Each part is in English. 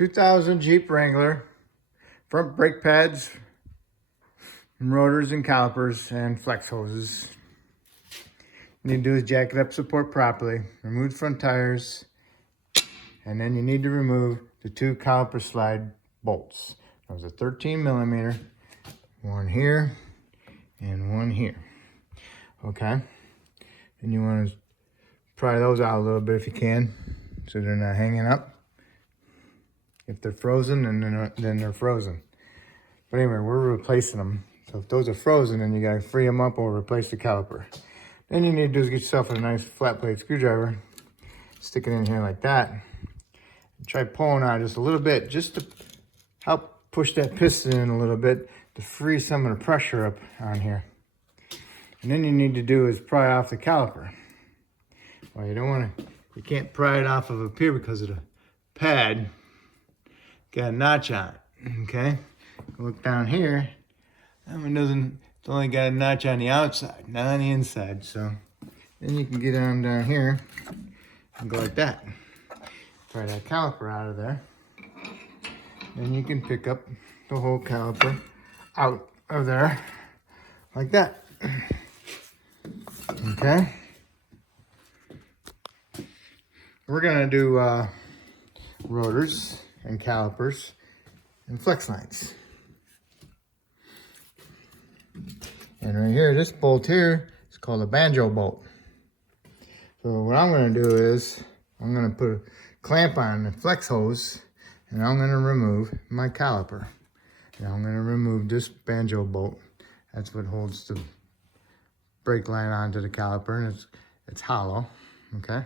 2000 Jeep Wrangler, front brake pads, rotors and calipers, and flex hoses. What you need to do is jack it up, support properly, remove the front tires, and then you need to remove the 2 caliper slide bolts. There's a 13 millimeter, one here and one here. Okay, and you want to pry those out a little bit if you can, so they're not hanging up. If they're frozen, then they're frozen. But anyway, we're replacing them. So if those are frozen, then you gotta free them up or replace the caliper. Then you need to do is get yourself a nice flat blade screwdriver, stick it in here like that, and try pulling out just a little bit, just to help push that piston in a little bit to free some of the pressure up on here. And then you need to do is pry off the caliper. Well, you can't pry it off of up here because of the pad. Got a notch on it, okay? Look down here, that one it's only got a notch on the outside, not on the inside. So then you can get on down here and go like that. Pry that caliper out of there. Then you can pick up the whole caliper out of there like that. Okay? We're gonna do rotors and calipers and flex lines. And right here, this bolt here is called a banjo bolt. So what I'm going to do is I'm going to put a clamp on the flex hose, and I'm going to remove my caliper. And I'm going to remove this banjo bolt. That's what holds the brake line onto the caliper, and it's hollow. Okay.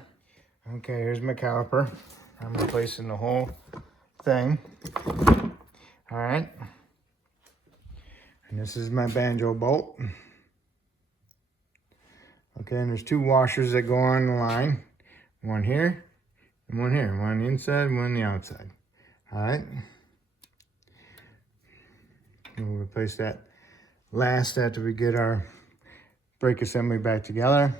Okay, here's my caliper. I'm replacing the whole thing. All right. And this is my banjo bolt. Okay, and there's 2 washers that go on the line. One here and one here. One on the inside, one on the outside. All right. And we'll replace that last after we get our brake assembly back together.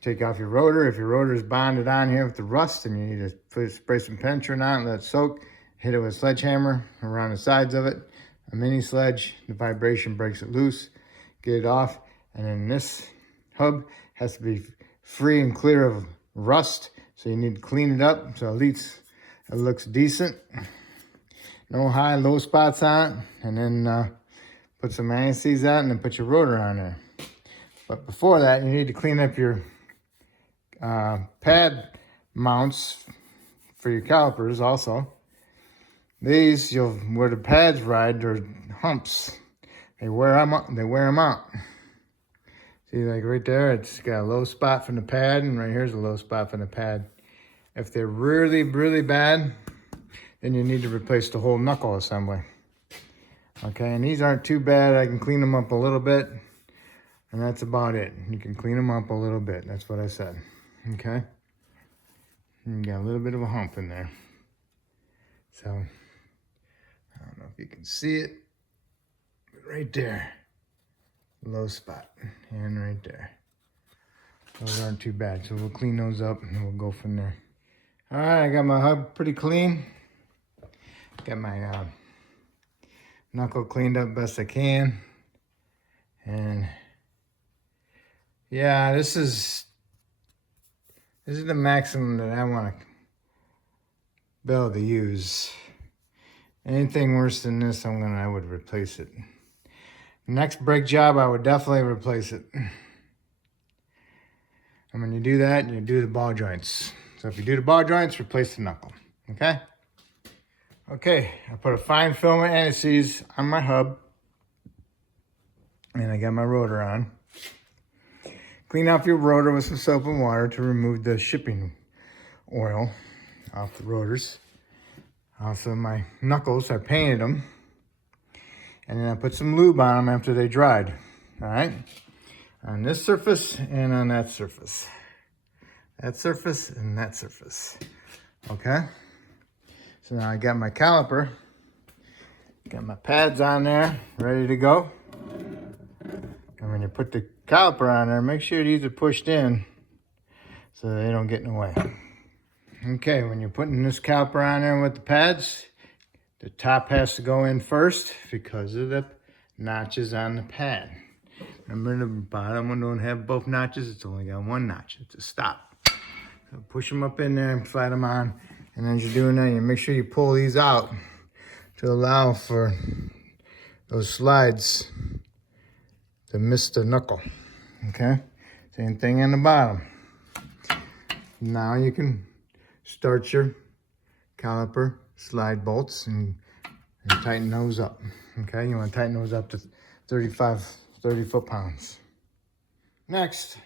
Take off your rotor. If your rotor is bonded on here with the rust and you need to spray some penetrant on it, let it soak, hit it with a sledgehammer around the sides of it. A mini sledge, the vibration breaks it loose, get it off, and then this hub has to be free and clear of rust, so you need to clean it up so at least it looks decent. No high, low spots on it, and then put some anti-seize on it and then put your rotor on there. But before that, you need to clean up your pad mounts for your calipers also. These, where the pads ride, they're humps. They wear them out. See, like right there, it's got a low spot from the pad, and right here's a low spot from the pad. If they're really, really bad, then you need to replace the whole knuckle assembly. Okay, and these aren't too bad. I can clean them up a little bit, and that's about it. You can clean them up a little bit. That's what I said. Okay, and you got a little bit of a hump in there. So I don't know if you can see it, but right there, low spot, and right there. Those aren't too bad, so we'll clean those up and we'll go from there. All right, I got my hub pretty clean. Got my knuckle cleaned up best I can. And yeah, this is the maximum that I want to be able to use. Anything worse than this, I would replace it. Next brake job, I would definitely replace it. And when you do that, you do the ball joints. So if you do the ball joints, replace the knuckle, okay? Okay, I put a fine filament anti-seize on my hub. And I got my rotor on. Clean off your rotor with some soap and water to remove the shipping oil off the rotors. Also, my knuckles, I painted them. And then I put some lube on them after they dried. All right? On this surface and on that surface. That surface and that surface. Okay? So now I got my caliper. Got my pads on there, ready to go. And when you put the caliper on there, make sure these are pushed in so they don't get in the way. Okay, when you're putting this caliper on there with the pads, the top has to go in first because of the notches on the pad. Remember, the bottom one don't have both notches, it's only got one notch. It's a stop. So push them up in there and slide them on. And as you're doing that, you make sure you pull these out to allow for those slides to miss the knuckle. Okay? Same thing on the bottom. Now you can start your caliper slide bolts and tighten those up. Okay, you want to tighten those up to 30 foot-pounds. Next,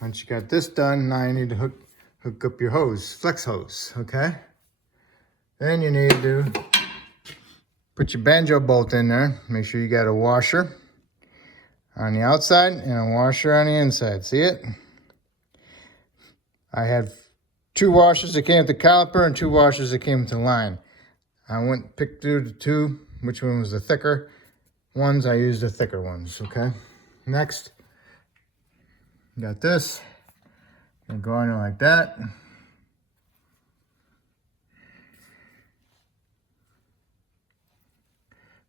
once you got this done, now you need to hook up your hose, flex hose, okay? Then you need to put your banjo bolt in there. Make sure you got a washer on the outside and a washer on the inside. See it? I had 2 washers that came with the caliper and 2 washers that came with the line. I went and picked through the 2, which one was the thicker ones. I used the thicker ones, okay? Next, got this. Gonna go on there like that.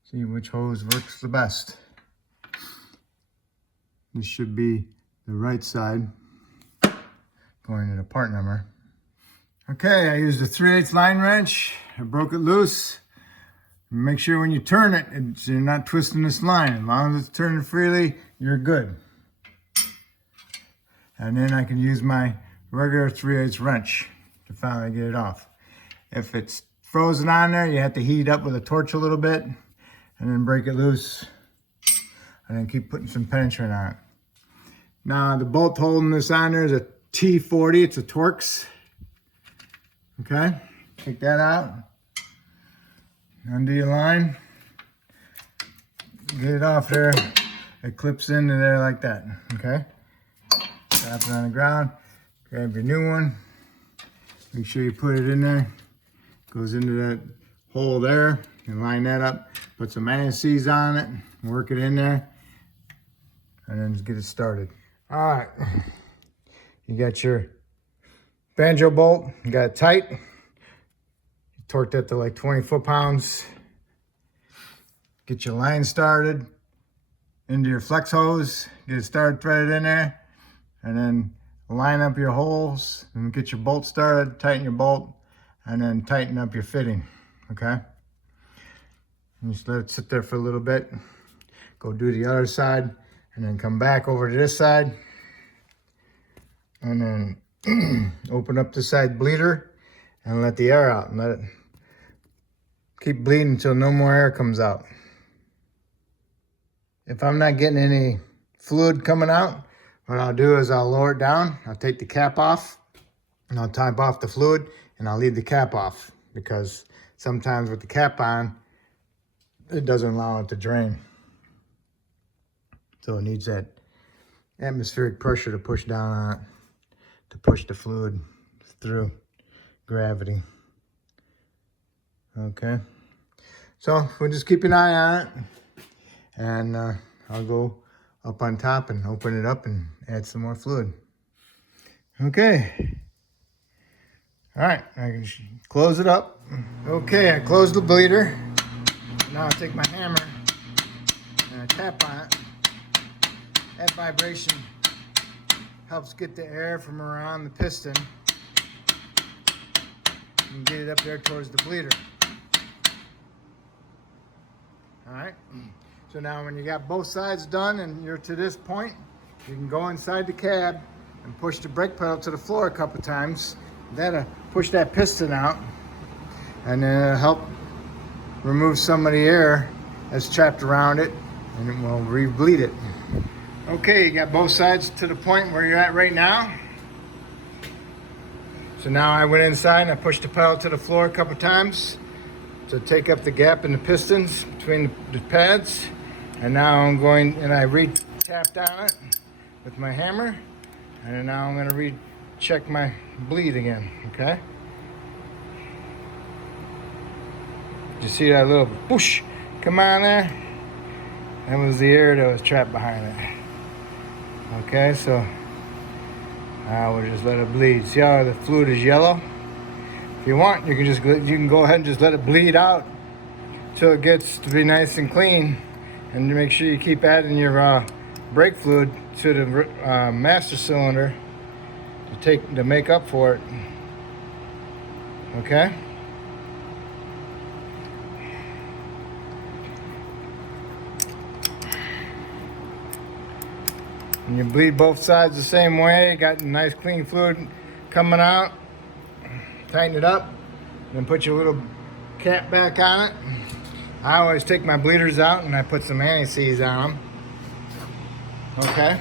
See which hose works the best. This should be the right side, going to the part number. Okay, I used a 3/8 line wrench. I broke it loose. Make sure when you turn it, you're not twisting this line. As long as it's turning freely, you're good. And then I can use my regular 3/8 wrench to finally get it off. If it's frozen on there, you have to heat it up with a torch a little bit and then break it loose. And then keep putting some penetrant on it. Now the bolt holding this on there is a T40, it's a Torx. Okay, take that out. Undo your line. Get it off there. It clips into there like that, okay? Drop it on the ground. Grab your new one. Make sure you put it in there. Goes into that hole there. And line that up. Put some anti-seize on it. Work it in there. And then just get it started. All right. You got your banjo bolt. You got it tight. Torque that to like 20 foot-pounds. Get your line started into your flex hose. Get it started, threaded in there. And then line up your holes and get your bolt started. Tighten your bolt. And then tighten up your fitting. Okay? And just let it sit there for a little bit. Go do the other side. And then come back over to this side. And then open up the side bleeder. And let the air out. And let it keep bleeding until no more air comes out. If I'm not getting any fluid coming out, what I'll do is I'll lower it down. I'll take the cap off and I'll top off the fluid and I'll leave the cap off because sometimes with the cap on, it doesn't allow it to drain. So it needs that atmospheric pressure to push down on it, to push the fluid through gravity. Okay, so we'll just keep an eye on it, and I'll go up on top and open it up and add some more fluid. Okay, all right, I can close it up. Okay, I closed the bleeder. Now I'll take my hammer and I tap on it. That vibration helps get the air from around the piston and get it up there towards the bleeder. All right, so now when you got both sides done and you're to this point, you can go inside the cab and push the brake pedal to the floor a couple times. That'll push that piston out, and then it'll help remove some of the air that's trapped around it, and it will re-bleed it. Okay, you got both sides to the point where you're at right now. So now I went inside and I pushed the pedal to the floor a couple times to take up the gap in the pistons between the pads. And now I'm going, and I re-tapped on it with my hammer. And now I'm gonna recheck my bleed again, okay? Did you see that little whoosh come on there? That was the air that was trapped behind it. Okay, so now we'll just let it bleed. See how the fluid is yellow? If you want, you can go ahead and just let it bleed out till it gets to be nice and clean, and you make sure you keep adding your brake fluid to the master cylinder to make up for it. Okay. And you bleed both sides the same way. Got nice clean fluid coming out. Tighten it up, then put your little cap back on it. I always take my bleeders out and I put some anti-seize on them. Okay.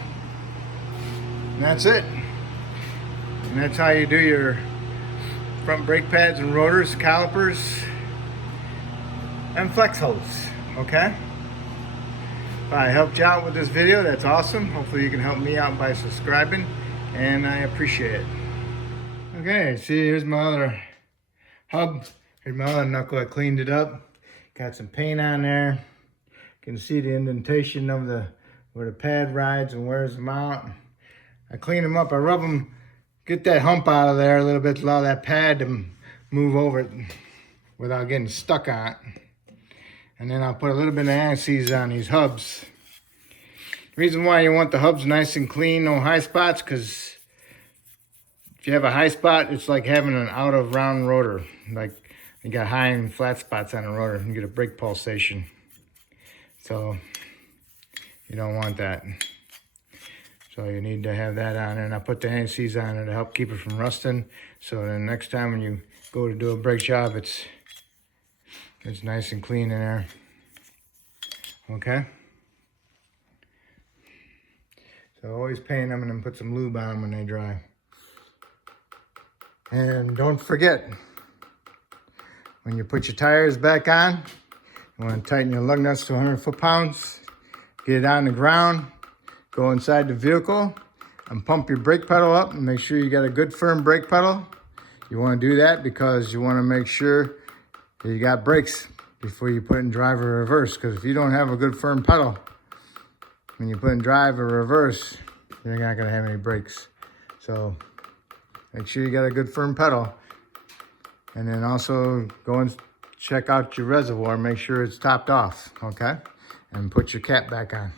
And that's it. And that's how you do your front brake pads and rotors, calipers, and flex hose. Okay. If I helped you out with this video, that's awesome. Hopefully you can help me out by subscribing, and I appreciate it. Okay, see, here's my other hub. Here's my other knuckle. I cleaned it up. Got some paint on there. You can see the indentation of where the pad rides and wears them out. I clean them up. I rub them, get that hump out of there a little bit, allow that pad to move over it without getting stuck on it. And then I'll put a little bit of anti-seize on these hubs. The reason why you want the hubs nice and clean, no high spots, because if you have a high spot, it's like having an out of round rotor. Like you got high and flat spots on a rotor, you get a brake pulsation. So you don't want that. So you need to have that on there. And I put the anti-seize on it to help keep it from rusting. So then next time when you go to do a brake job, it's nice and clean in there. Okay. So always paint them and then put some lube on them when they dry. And don't forget, when you put your tires back on, you want to tighten your lug nuts to 100 foot-pounds, get it on the ground, go inside the vehicle, and pump your brake pedal up and make sure you got a good firm brake pedal. You want to do that because you want to make sure that you got brakes before you put in drive or reverse. Because if you don't have a good firm pedal, when you put in drive or reverse, you're not going to have any brakes. So make sure you got a good firm pedal. And then also go and check out your reservoir, make sure it's topped off, okay? And put your cap back on.